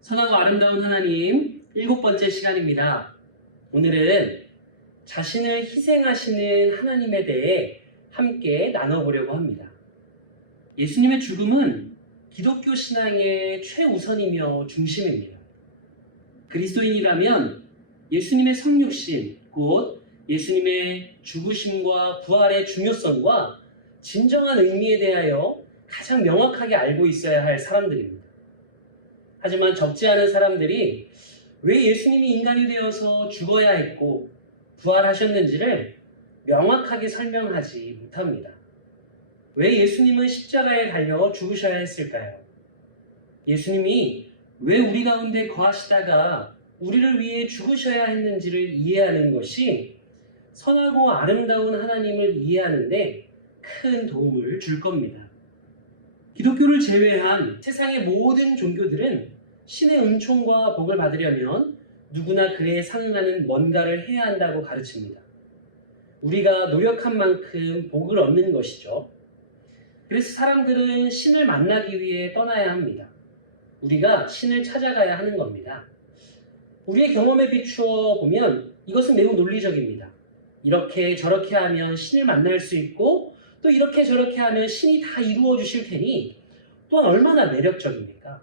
선하고 아름다운 하나님 7번째 시간입니다. 오늘은 자신을 희생하시는 하나님에 대해 함께 나눠보려고 합니다. 예수님의 죽음은 기독교 신앙의 최우선이며 중심입니다. 그리스도인이라면 예수님의 성육신, 곧 예수님의 죽으심과 부활의 중요성과 진정한 의미에 대하여 가장 명확하게 알고 있어야 할 사람들입니다. 하지만 적지 않은 사람들이 왜 예수님이 인간이 되어서 죽어야 했고 부활하셨는지를 명확하게 설명하지 못합니다. 왜 예수님은 십자가에 달려 죽으셔야 했을까요? 예수님이 왜 우리 가운데 거하시다가 우리를 위해 죽으셔야 했는지를 이해하는 것이 선하고 아름다운 하나님을 이해하는 데 큰 도움을 줄 겁니다. 기독교를 제외한 세상의 모든 종교들은 신의 은총과 복을 받으려면 누구나 그에 상응하는 뭔가를 해야 한다고 가르칩니다. 우리가 노력한 만큼 복을 얻는 것이죠. 그래서 사람들은 신을 만나기 위해 떠나야 합니다. 우리가 신을 찾아가야 하는 겁니다. 우리의 경험에 비추어 보면 이것은 매우 논리적입니다. 이렇게 저렇게 하면 신을 만날 수 있고 또 이렇게 저렇게 하면 신이 다 이루어 주실 테니 또한 얼마나 매력적입니까?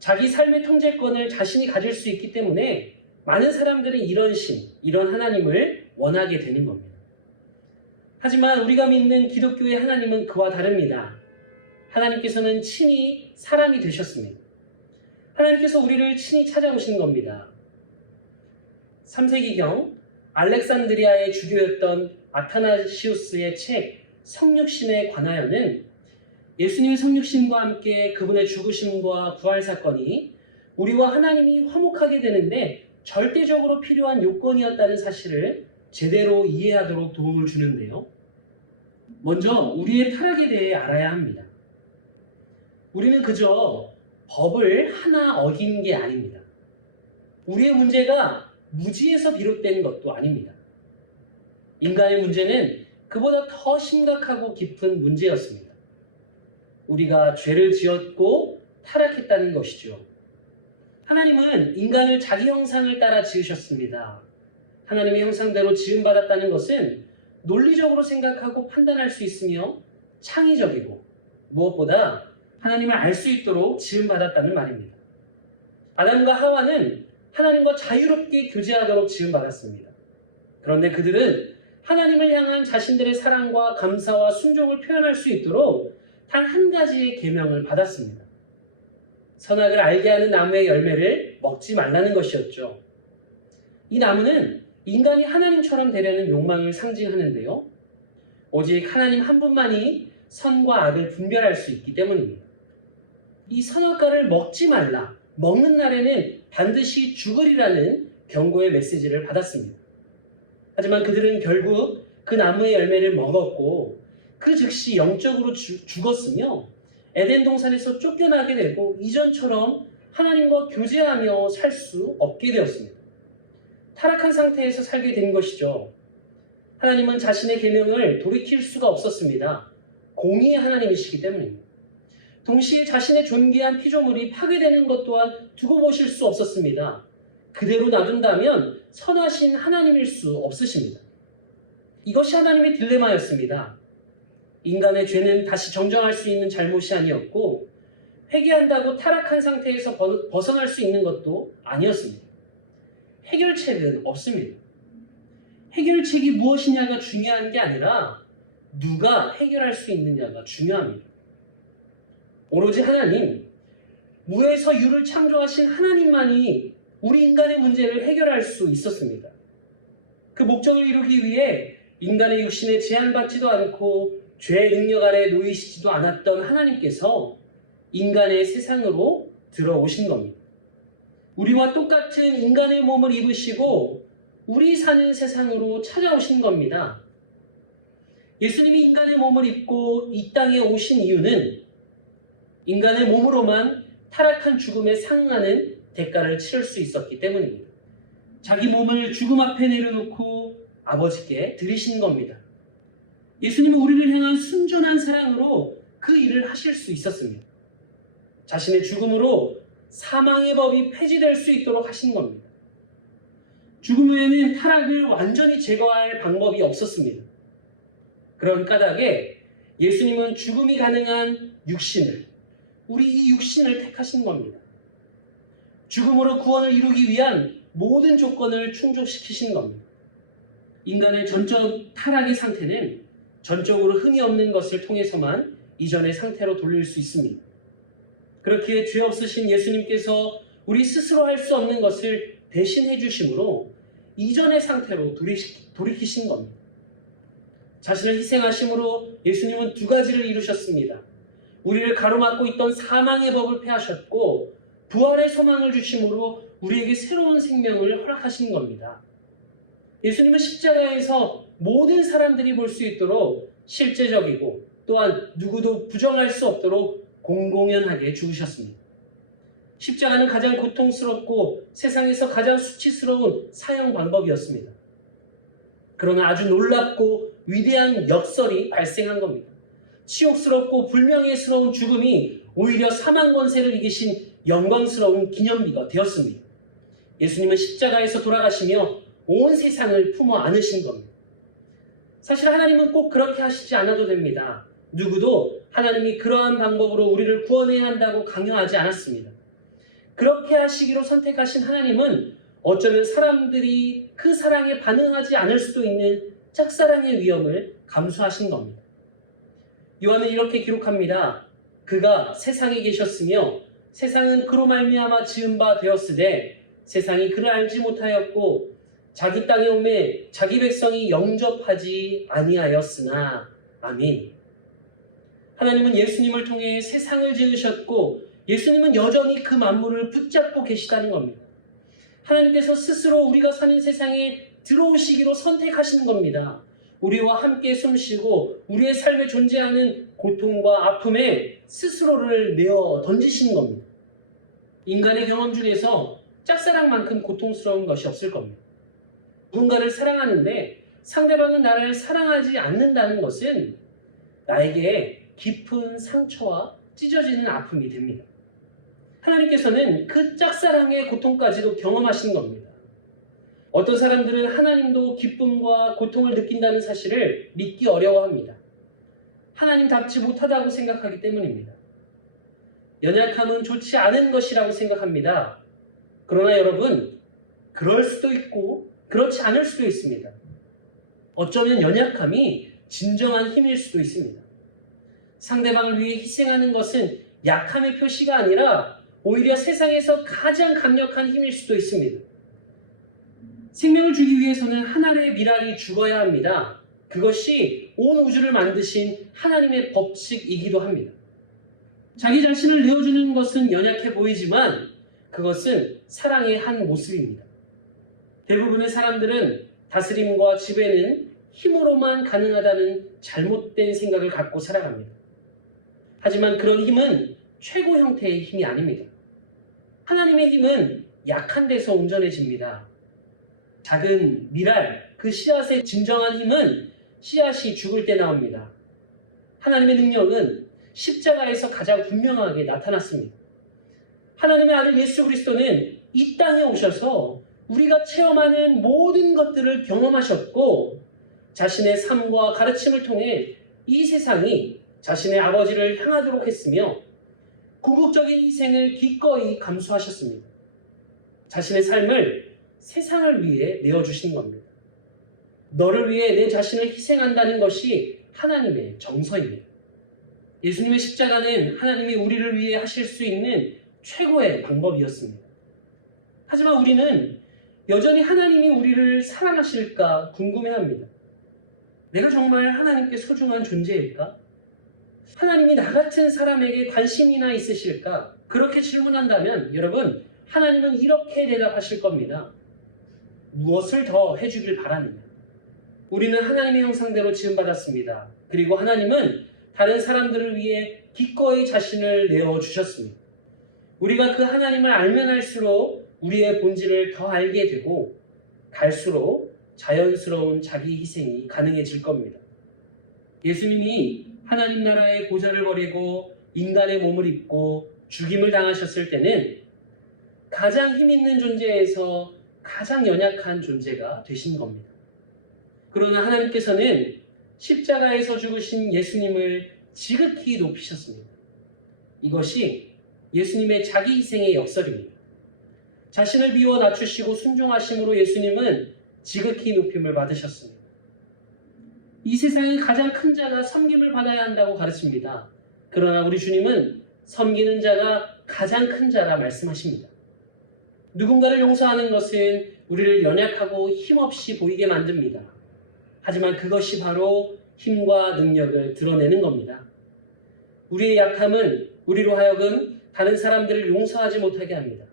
자기 삶의 통제권을 자신이 가질 수 있기 때문에 많은 사람들은 이런 신, 이런 하나님을 원하게 되는 겁니다. 하지만 우리가 믿는 기독교의 하나님은 그와 다릅니다. 하나님께서는 친히 사람이 되셨습니다. 하나님께서 우리를 친히 찾아오신 겁니다. 3세기경 알렉산드리아의 주교였던 아타나시우스의 책 성육신에 관하여는 예수님의 성육신과 함께 그분의 죽으심과 부활 사건이 우리와 하나님이 화목하게 되는데 절대적으로 필요한 요건이었다는 사실을 제대로 이해하도록 도움을 주는데요. 먼저 우리의 타락에 대해 알아야 합니다. 우리는 그저 법을 하나 어긴 게 아닙니다. 우리의 문제가 무지에서 비롯된 것도 아닙니다. 인간의 문제는 그보다 더 심각하고 깊은 문제였습니다. 우리가 죄를 지었고 타락했다는 것이죠. 하나님은 인간을 자기 형상을 따라 지으셨습니다. 하나님의 형상대로 지음받았다는 것은 논리적으로 생각하고 판단할 수 있으며 창의적이고 무엇보다 하나님을 알 수 있도록 지음받았다는 말입니다. 아담과 하와는 하나님과 자유롭게 교제하도록 지음받았습니다. 그런데 그들은 하나님을 향한 자신들의 사랑과 감사와 순종을 표현할 수 있도록 단 한 가지의 계명을 받았습니다. 선악을 알게 하는 나무의 열매를 먹지 말라는 것이었죠. 이 나무는 인간이 하나님처럼 되려는 욕망을 상징하는데요. 오직 하나님 한 분만이 선과 악을 분별할 수 있기 때문입니다. 이 선악과를 먹지 말라, 먹는 날에는 반드시 죽으리라는 경고의 메시지를 받았습니다. 하지만 그들은 결국 그 나무의 열매를 먹었고 그 즉시 영적으로 죽었으며 에덴 동산에서 쫓겨나게 되고 이전처럼 하나님과 교제하며 살 수 없게 되었습니다. 타락한 상태에서 살게 된 것이죠. 하나님은 자신의 계명을 돌이킬 수가 없었습니다. 공의의 하나님이시기 때문입니다. 동시에 자신의 존귀한 피조물이 파괴되는 것 또한 두고 보실 수 없었습니다. 그대로 놔둔다면 선하신 하나님일 수 없으십니다. 이것이 하나님의 딜레마였습니다. 인간의 죄는 다시 정정할 수 있는 잘못이 아니었고 회개한다고 타락한 상태에서 벗어날 수 있는 것도 아니었습니다. 해결책은 없습니다. 해결책이 무엇이냐가 중요한 게 아니라 누가 해결할 수 있느냐가 중요합니다. 오로지 하나님, 무에서 유를 창조하신 하나님만이 우리 인간의 문제를 해결할 수 있었습니다. 그 목적을 이루기 위해 인간의 육신에 제한받지도 않고 죄의 능력 아래 놓이시지도 않았던 하나님께서 인간의 세상으로 들어오신 겁니다. 우리와 똑같은 인간의 몸을 입으시고 우리 사는 세상으로 찾아오신 겁니다. 예수님이 인간의 몸을 입고 이 땅에 오신 이유는 인간의 몸으로만 타락한 죽음에 상응하는 대가를 치를 수 있었기 때문입니다. 자기 몸을 죽음 앞에 내려놓고 아버지께 드리신 겁니다. 예수님은 우리를 향한 순전한 사랑으로 그 일을 하실 수 있었습니다. 자신의 죽음으로 사망의 법이 폐지될 수 있도록 하신 겁니다. 죽음 후에는 타락을 완전히 제거할 방법이 없었습니다. 그런 까닭에 예수님은 죽음이 가능한 육신을, 우리 이 육신을 택하신 겁니다. 죽음으로 구원을 이루기 위한 모든 조건을 충족시키신 겁니다. 인간의 전적 타락의 상태는 전적으로 흠이 없는 것을 통해서만 이전의 상태로 돌릴 수 있습니다. 그렇기에 죄 없으신 예수님께서 우리 스스로 할 수 없는 것을 대신해 주심으로 이전의 상태로 돌이키신 겁니다. 자신을 희생하심으로 예수님은 두 가지를 이루셨습니다. 우리를 가로막고 있던 사망의 법을 폐하셨고 부활의 소망을 주심으로 우리에게 새로운 생명을 허락하신 겁니다. 예수님은 십자가에서 모든 사람들이 볼 수 있도록 실제적이고 또한 누구도 부정할 수 없도록 공공연하게 죽으셨습니다. 십자가는 가장 고통스럽고 세상에서 가장 수치스러운 사형 방법이었습니다. 그러나 아주 놀랍고 위대한 역설이 발생한 겁니다. 치욕스럽고 불명예스러운 죽음이 오히려 사망 권세를 이기신 영광스러운 기념비가 되었습니다. 예수님은 십자가에서 돌아가시며 온 세상을 품어 안으신 겁니다. 사실 하나님은 꼭 그렇게 하시지 않아도 됩니다. 누구도 하나님이 그러한 방법으로 우리를 구원해야 한다고 강요하지 않았습니다. 그렇게 하시기로 선택하신 하나님은 어쩌면 사람들이 그 사랑에 반응하지 않을 수도 있는 짝사랑의 위험을 감수하신 겁니다. 요한은 이렇게 기록합니다. 그가 세상에 계셨으며 세상은 그로 말미암아 지은 바 되었으되 세상이 그를 알지 못하였고 자기 땅에 오매 자기 백성이 영접하지 아니하였으나. 아멘. 하나님은 예수님을 통해 세상을 지으셨고 예수님은 여전히 그 만물을 붙잡고 계시다는 겁니다. 하나님께서 스스로 우리가 사는 세상에 들어오시기로 선택하신 겁니다. 우리와 함께 숨쉬고 우리의 삶에 존재하는 고통과 아픔에 스스로를 내어 던지신 겁니다. 인간의 경험 중에서 짝사랑만큼 고통스러운 것이 없을 겁니다. 누군가를 사랑하는데 상대방은 나를 사랑하지 않는다는 것은 나에게 깊은 상처와 찢어지는 아픔이 됩니다. 하나님께서는 그 짝사랑의 고통까지도 경험하신 겁니다. 어떤 사람들은 하나님도 기쁨과 고통을 느낀다는 사실을 믿기 어려워합니다. 하나님답지 못하다고 생각하기 때문입니다. 연약함은 좋지 않은 것이라고 생각합니다. 그러나 여러분, 그럴 수도 있고 그렇지 않을 수도 있습니다. 어쩌면 연약함이 진정한 힘일 수도 있습니다. 상대방을 위해 희생하는 것은 약함의 표시가 아니라 오히려 세상에서 가장 강력한 힘일 수도 있습니다. 생명을 주기 위해서는 한 알의 밀알이 죽어야 합니다. 그것이 온 우주를 만드신 하나님의 법칙이기도 합니다. 자기 자신을 내어주는 것은 연약해 보이지만 그것은 사랑의 한 모습입니다. 대부분의 사람들은 다스림과 지배는 힘으로만 가능하다는 잘못된 생각을 갖고 살아갑니다. 하지만 그런 힘은 최고 형태의 힘이 아닙니다. 하나님의 힘은 약한 데서 온전해집니다. 작은 밀알, 그 씨앗의 진정한 힘은 씨앗이 죽을 때 나옵니다. 하나님의 능력은 십자가에서 가장 분명하게 나타났습니다. 하나님의 아들 예수 그리스도는 이 땅에 오셔서 우리가 체험하는 모든 것들을 경험하셨고 자신의 삶과 가르침을 통해 이 세상이 자신의 아버지를 향하도록 했으며 궁극적인 희생을 기꺼이 감수하셨습니다. 자신의 삶을 세상을 위해 내어주신 겁니다. 너를 위해 내 자신을 희생한다는 것이 하나님의 정서입니다. 예수님의 십자가는 하나님이 우리를 위해 하실 수 있는 최고의 방법이었습니다. 하지만 우리는 여전히 하나님이 우리를 사랑하실까 궁금해합니다. 내가 정말 하나님께 소중한 존재일까? 하나님이 나 같은 사람에게 관심이나 있으실까? 그렇게 질문한다면 여러분, 하나님은 이렇게 대답하실 겁니다. 무엇을 더 해주길 바라느냐? 우리는 하나님의 형상대로 지음받았습니다. 그리고 하나님은 다른 사람들을 위해 기꺼이 자신을 내어주셨습니다. 우리가 그 하나님을 알면 알수록 우리의 본질을 더 알게 되고 갈수록 자연스러운 자기 희생이 가능해질 겁니다. 예수님이 하나님 나라의 보좌를 버리고 인간의 몸을 입고 죽임을 당하셨을 때는 가장 힘 있는 존재에서 가장 연약한 존재가 되신 겁니다. 그러나 하나님께서는 십자가에서 죽으신 예수님을 지극히 높이셨습니다. 이것이 예수님의 자기 희생의 역설입니다. 자신을 비워 낮추시고 순종하심으로 예수님은 지극히 높임을 받으셨습니다. 이 세상의 가장 큰 자가 섬김을 받아야 한다고 가르칩니다. 그러나 우리 주님은 섬기는 자가 가장 큰 자라 말씀하십니다. 누군가를 용서하는 것은 우리를 연약하고 힘없이 보이게 만듭니다. 하지만 그것이 바로 힘과 능력을 드러내는 겁니다. 우리의 약함은 우리로 하여금 다른 사람들을 용서하지 못하게 합니다.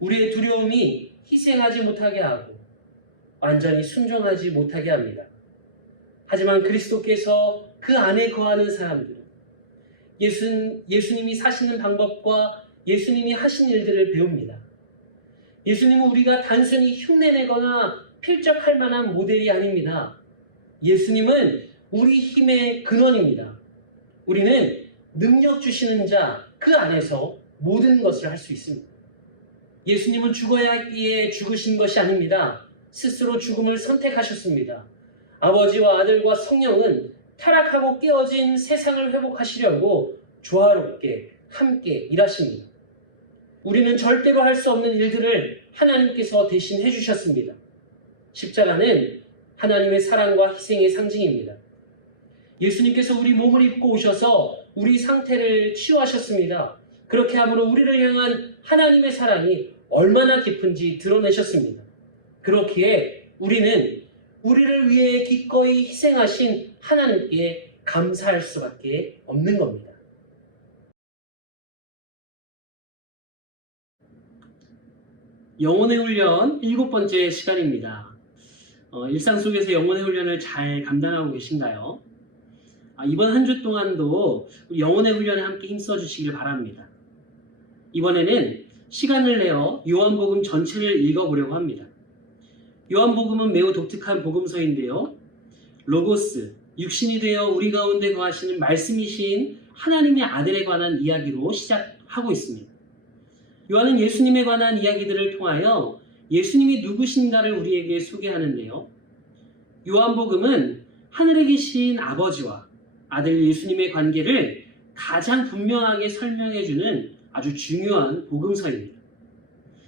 우리의 두려움이 희생하지 못하게 하고 완전히 순종하지 못하게 합니다. 하지만 그리스도께서 그 안에 거하는 사람들은 예수님이 사시는 방법과 예수님이 하신 일들을 배웁니다. 예수님은 우리가 단순히 흉내내거나 필적할 만한 모델이 아닙니다. 예수님은 우리 힘의 근원입니다. 우리는 능력 주시는 자 그 안에서 모든 것을 할 수 있습니다. 예수님은 죽어야 했기에 죽으신 것이 아닙니다. 스스로 죽음을 선택하셨습니다. 아버지와 아들과 성령은 타락하고 깨어진 세상을 회복하시려고 조화롭게 함께 일하십니다. 우리는 절대로 할 수 없는 일들을 하나님께서 대신 해주셨습니다. 십자가는 하나님의 사랑과 희생의 상징입니다. 예수님께서 우리 몸을 입고 오셔서 우리 상태를 치유하셨습니다. 그렇게 함으로 우리를 향한 하나님의 사랑이 얼마나 깊은지 드러내셨습니다. 그렇기에 우리는 우리를 위해 기꺼이 희생하신 하나님께 감사할 수밖에 없는 겁니다. 영혼의 훈련 7번째 시간입니다. 일상 속에서 영혼의 훈련을 잘 감당하고 계신가요? 이번 한 주 동안도 영혼의 훈련에 함께 힘써 주시길 바랍니다. 이번에는 시간을 내어 요한복음 전체를 읽어보려고 합니다. 요한복음은 매우 독특한 복음서인데요. 로고스, 육신이 되어 우리 가운데 거하시는 말씀이신 하나님의 아들에 관한 이야기로 시작하고 있습니다. 요한은 예수님에 관한 이야기들을 통하여 예수님이 누구신가를 우리에게 소개하는데요. 요한복음은 하늘에 계신 아버지와 아들 예수님의 관계를 가장 분명하게 설명해주는 아주 중요한 복음서입니다.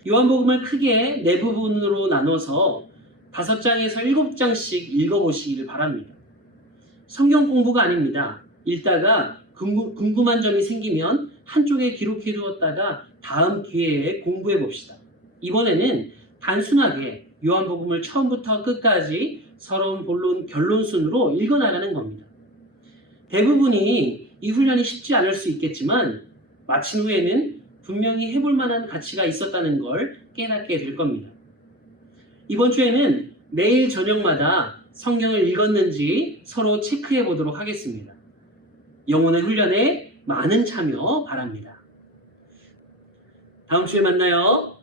요한복음을 크게 4부분으로 나눠서 5장에서 7장씩 읽어보시기를 바랍니다. 성경 공부가 아닙니다. 읽다가 궁금한 점이 생기면 한쪽에 기록해 두었다가 다음 기회에 공부해 봅시다. 이번에는 단순하게 요한복음을 처음부터 끝까지 서론, 본론, 결론 순으로 읽어나가는 겁니다. 대부분이 이 훈련이 쉽지 않을 수 있겠지만 마친 후에는 분명히 해볼 만한 가치가 있었다는 걸 깨닫게 될 겁니다. 이번 주에는 매일 저녁마다 성경을 읽었는지 서로 체크해 보도록 하겠습니다. 영혼의 훈련에 많은 참여 바랍니다. 다음 주에 만나요.